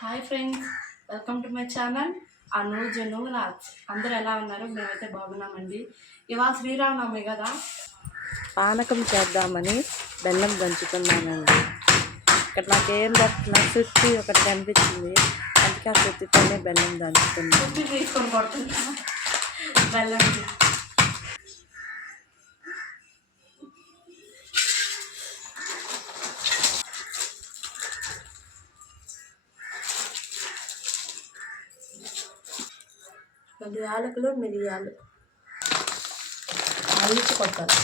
Hi friends, welcome to my channel Anu Janu Raj. అందరూ ఎలా ఉన్నారు? మేమైతే బాగున్నామండి. ఇవాళ శ్రీరామనవమి కదా, పానకం చేద్దామని బెల్లం దంచుతున్నానండి. ఇక్కడ నాకేం దొరుకుతున్నా సుత్తి ఒకటి కనిపించింది, అందుకే ఆ సుత్తితోనే బెల్లం దంచుతున్నాను. సుత్తి తీసుకొని కొడుతున్నా బెల్లం. రెండు యాలకులు, మిరియాలు మళ్ళీ కొట్టాలి.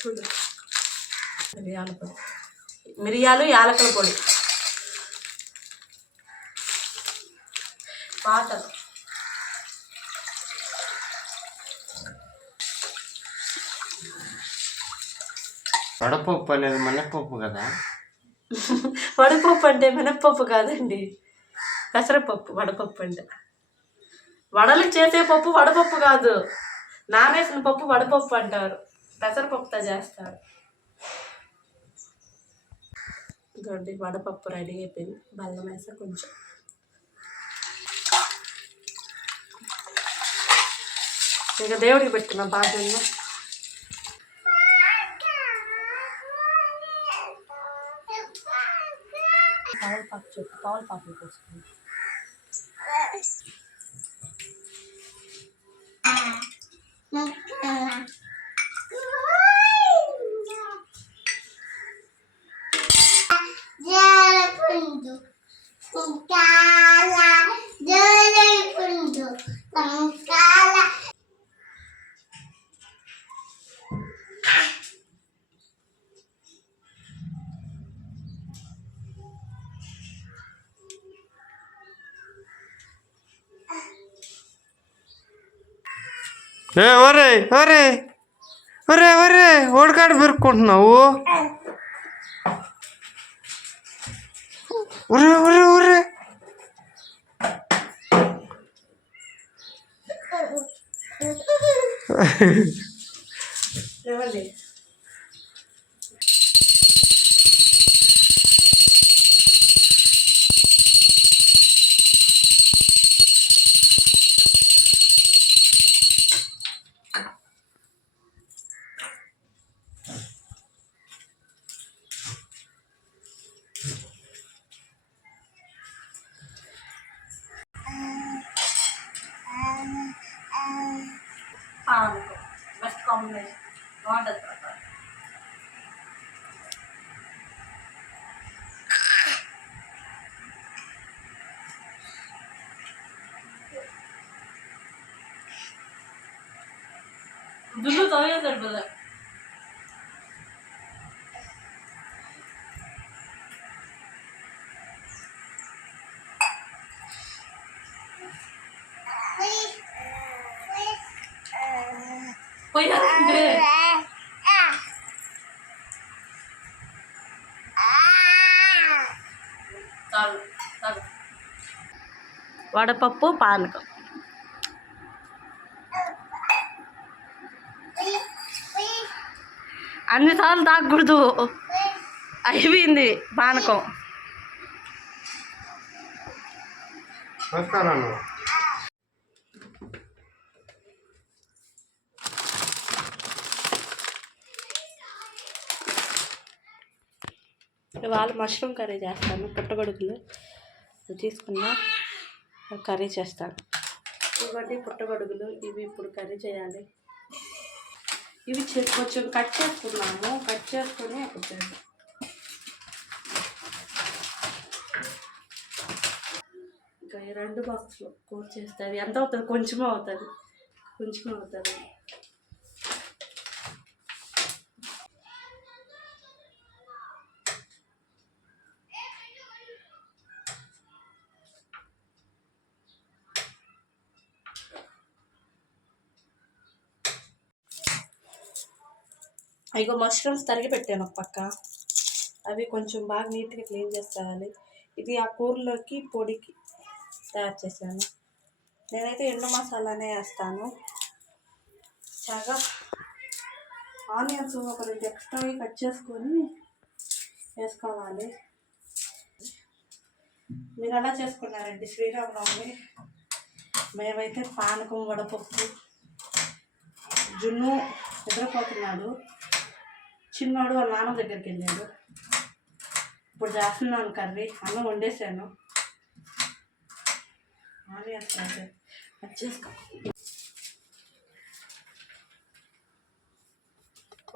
చూడు, మిరియాలు యాలకుల పొడి, వాటర్, వడపప్పు అనేది మినప్పప్పు కదా. వడపప్పు అంటే మినప్పప్పు కాదండి, పెసరపప్పు. వడపప్పు అంటే వడలు చేసే పప్పు, వడపప్పు కాదు. నానేసిన పప్పు వడపప్పు అంటారు, పెసరపప్పుతో చేస్తారు. ఇదిగోండి, వడపప్పు రెడీ అయిపోయింది. బెల్లం వేసా కొంచెం. ఇంకా దేవుడికి పెట్టుకున్నాం బాగా. పావులపాకు చెప్పు, పావులపాకులు పోసుకుంది. ఒరే ఒరే ఒరే ఒరే ఓడికాడు పెరుక్కుంటున్నావు. ఒరే ఒరే ఒరే ఏమండి, పానకం బెస్ట్ కాంబినేషన్, బాగుంటుంది. దున్ను తోయ సరిపోదా. పోయారంటే వడపప్పు పానకం. అన్నిసార్లు తాగకూడదు, అయిపోయింది పానకం. ఇవాళ మష్రూమ్ కర్రీ చేస్తాను. పుట్టగొడుగులు తీసుకున్నా కర్రీ చేస్తాను. ఇవ్వండి పుట్టగొడుగులు, ఇవి ఇప్పుడు కర్రీ చేయాలి. ఇవి కొంచెం కట్ చేసుకున్నాము, కట్ చేసుకొని వచ్చేసి ఇంకా ఈ 2 బాక్స్లో కూర చేస్తుంది. ఎంత అవుతుంది? కొంచెమే అవుతుంది. ఇగో మష్రూమ్స్ తరిగి పెట్టాను ఒక పక్క. అవి కొంచెం బాగా నీట్గా క్లీన్ చేసుకోవాలి. ఇది ఆ కూరలోకి పొడికి తయారు చేశాను. నేనైతే ఎండు మసాలానే వేస్తాను. చాలా ఆనియన్స్ ఒక 2 ఎక్స్ట్రా కట్ చేసుకొని వేసుకోవాలి. మీరు ఎలా చేసుకున్నారండి శ్రీరామనవమి? మేమైతే పానకం, వడపప్పు, జున్ను నిద్రపోతున్నాడు, చిన్నోడు వాళ్ళ నాన్న దగ్గరికి వెళ్ళాడు. ఇప్పుడు చేస్తున్నాను కర్రీ, అన్నం వండేసాను. ఆనియన్స్ అయితే కట్ చేసుకో.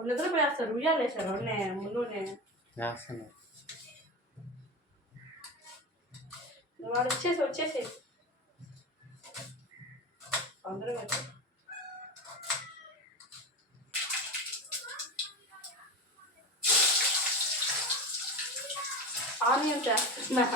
నిద్రపోయేస్తారు, ఉయ్యాలు వేసారు ముందునే. వాడు వచ్చేసి అందరూ వచ్చి ఆనియన్ చేస్తున్నా.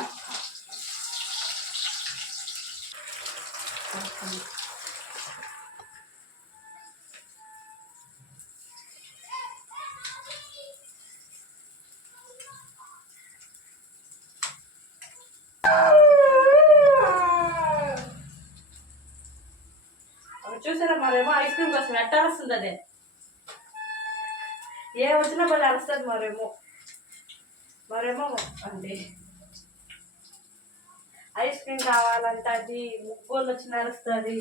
చూసారా మరేమో ఐస్ క్రీమ్ కోసం ఎట్ట అరుస్తుంది. అదే ఏ వచ్చినా మళ్ళీ అరుస్తుంది. మరేమో అండి ఐస్ క్రీమ్ కావాలంటే ముగ్గులు వచ్చిన అరుస్తుంది.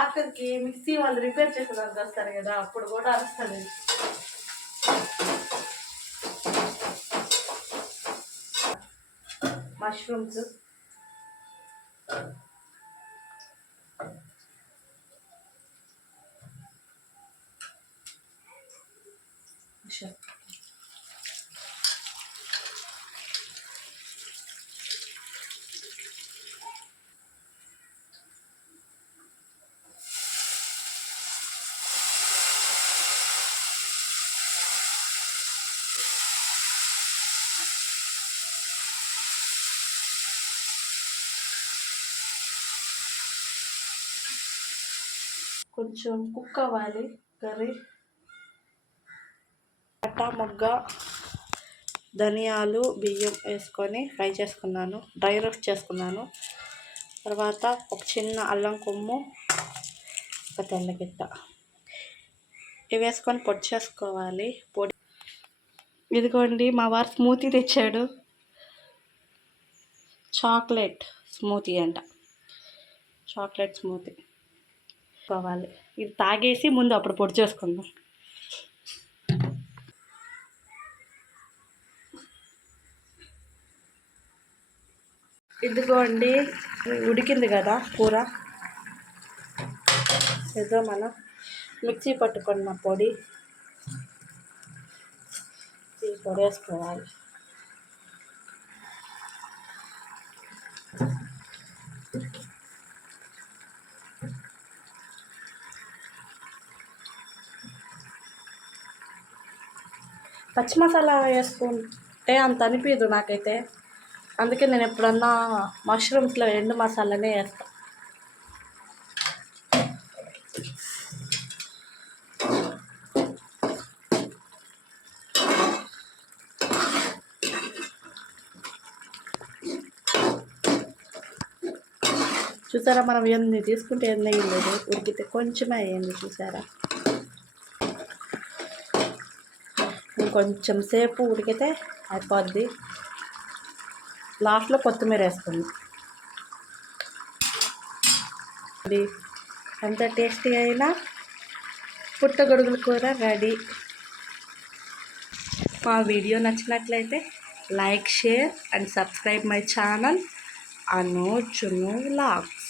ఆఖరికి మిక్సీ వాళ్ళు రిపేర్ చేసేదానికి వస్తారు కదా, అప్పుడు కూడా అరుస్తుంది. మష్రూమ్స్ కొంచెం కుక్ అవ్వాలి కర్రీ. పట్టా, మొగ్గ, ధనియాలు, బియ్యం వేసుకొని ఫ్రై చేసుకున్నాను, డ్రై రోస్ట్ చేసుకున్నాను. తర్వాత ఒక చిన్న అల్లం కొమ్ము, ఒక తెల్లగిట్ట ఇవి వేసుకొని పొడి చేసుకోవాలి. ఇదిగోండి మా వారు స్మూతీ తెచ్చాడు. చాక్లెట్ స్మూతీ అంట, చాక్లెట్ స్మూతీ కావాలి. ఇది తాగేసి ముందు అప్పుడు పొడి చేసుకుందాం. ఇదిగోండి ఉడికింది కదా కూర. ఏదో మనం మిక్సీ పట్టుకున్న పొడి వేసుకోవాలి. పచ్చి మసాలా వేసుకుంటే అంత అనిపించదు నాకైతే, అందుకే నేను ఎప్పుడన్నా మష్రూమ్స్లో ఎండు మసాలానే వేస్తాను. చూసారా మనం ఎన్ని తీసుకుంటే ఎన్ని అయ్యలేదు, ఉడికితే కొంచెమే అయ్యింది. చూసారా ఇంకొంచెం సేపు ఉడికితే అయిపోద్ది. లాస్ట్లో కొత్తిమీర వేసుకుంది. అది ఎంత టేస్టీ అయినా పుట్టగొడుగుల కూర రెడీ. మా వీడియో నచ్చినట్లయితే like, share and subscribe my channel Anu Junnu vlogs.